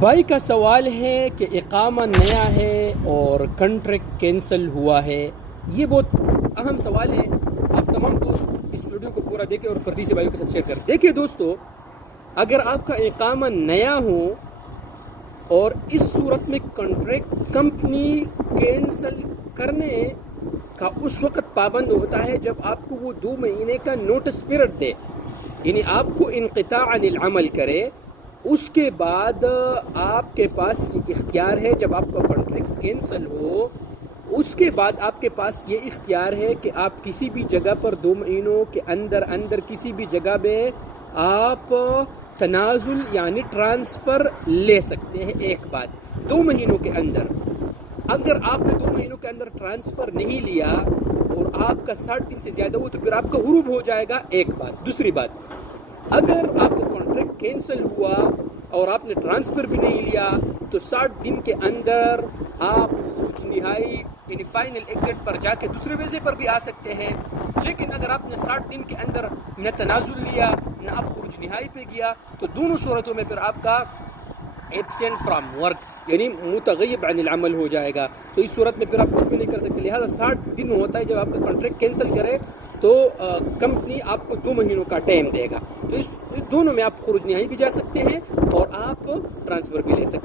بھائی کا سوال ہے کہ اقامہ نیا ہے اور کنٹریکٹ کینسل ہوا ہے. یہ بہت اہم سوال ہے. آپ تمام دوست اس ویڈیو کو پورا دیکھیں اور پردیسی بھائیوں کے ساتھ شیئر کریں. دیکھیے دوستو، اگر آپ کا اقامہ نیا ہو اور اس صورت میں کنٹریکٹ کمپنی کینسل کرنے کا اس وقت پابند ہوتا ہے جب آپ کو وہ 2 مہینے کا نوٹس پیریڈ دے، یعنی آپ کو انقطاع عن العمل کرے. اس کے بعد آپ کے پاس یہ اختیار ہے، جب آپ کا کنٹریکٹ کینسل ہو اس کے بعد آپ کے پاس یہ اختیار ہے کہ آپ کسی بھی جگہ پر 2 مہینوں کے اندر کسی بھی جگہ میں آپ تنازل یعنی ٹرانسفر لے سکتے ہیں. ایک بات، 2 مہینوں کے اندر اگر آپ نے 2 مہینوں کے اندر ٹرانسفر نہیں لیا اور آپ کا 60 دن سے زیادہ ہو تو پھر آپ کا حروب ہو جائے گا. ایک بات. دوسری بات، اگر آپ کا کانٹریکٹ کینسل ہوا اور آپ نے ٹرانسفر بھی نہیں لیا تو 60 دن کے اندر آپ خروج نہائی یعنی فائنل ایگزٹ پر جا کے دوسرے ویزے پر بھی آ سکتے ہیں. لیکن اگر آپ نے 60 دن کے اندر نہ تنازل لیا نہ آپ خروج نہائی پہ گیا تو دونوں صورتوں میں پھر آپ کا ایبسینٹ فرام ورک یعنی متغیب عن العمل ہو جائے گا. تو اس صورت میں پھر آپ کچھ بھی نہیں کر سکتے. لہٰذا 60 دن ہوتا ہے جب آپ کا کانٹریکٹ کینسل کرے تو کمپنی آپ کو 2 مہینوں کا ٹائم دے گا. تو اس دونوں میں آپ خروج نہائی بھی جا سکتے ہیں اور آپ ٹرانسفر بھی لے سکتے ہیں.